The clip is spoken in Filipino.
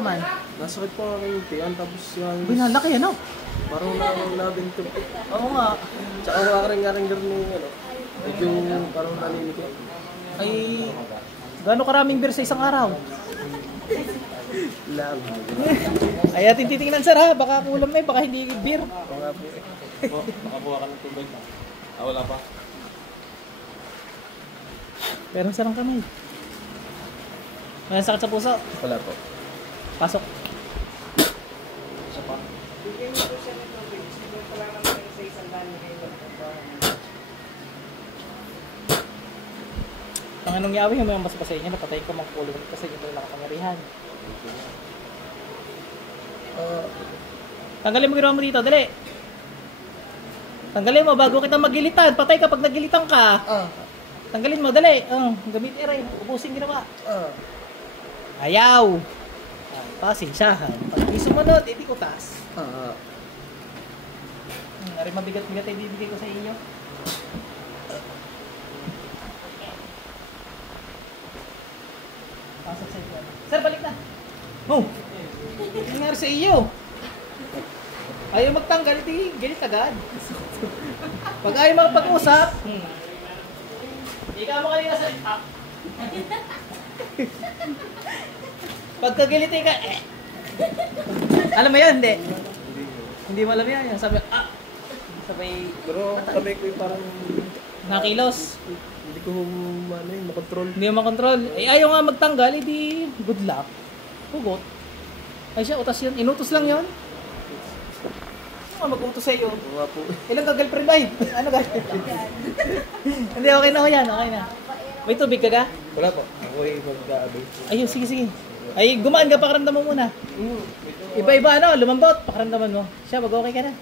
naman? Nasakit po ang aking tiyan, tapos yung... Binalaki ano? Parang nabinto. Oo nga. Tsaka makaring-garing ni, ano, medyo parang nalilikit. Ay, gaano karaming beer sa isang araw? Lang. Ay, atin titingnan sir ha, baka kulam na baka hindi beer. Oo nga po. Nakabuha ka ng tubig. Wala pa. Pero sarang kamay. May sakit sa puso. Wala po. Pasok. Isa pa. Bigyan mo po siya ng tubig. Sino pala naman kayo sa isang daan kayo. Ang anong yawi yung mga mas niya, napatayin ko magpulong kasi yun yung nakapangyarihan. Tanggalin mo ginawa mo dito, dali. Tanggalin mo bago kita magilitan. Patay ka pag nagilitan ka. Tanggalin mo, dali. Gamit rin. Ubusin ginawa. Ayaw. Pasensyahan. Pag di sumunod, hindi ko taas. Ari mabigat-bigat ay bibigay ko sa inyo. Pasok sa inyo. Sir, balik na. Oh! Ano nangyari sa iyo? Ayaw magtanggal, hindi galit agad. Pag ayaw makapag-usap, ikaw mo kanina sa... Pagkagilitin ka, alam mo yan, hindi? Hindi mo alam yan. Sabi, sabay... Pero kami ko parang... Nakilos. Hindi ko makontrol. Hindi mo makontrol. Eh, ayaw nga magtanggal, hindi good luck. Pugot. Ay siya, utas yun. Inutos lang yun. Mag-utos sa iyo. Oo nga po. Ilang ka-girlfriend ba? Ano girlfriend? Hindi, okay na ako yan. Okay na. May tubig ka ka? Wala po. Ako ay mag-aabay. Ayun, sige, sige. Ay, gumaan ka, pakaramdaman mo muna. Iba-iba, ano, lumambot, pakaramdaman mo. Siya, mag-okay ka na.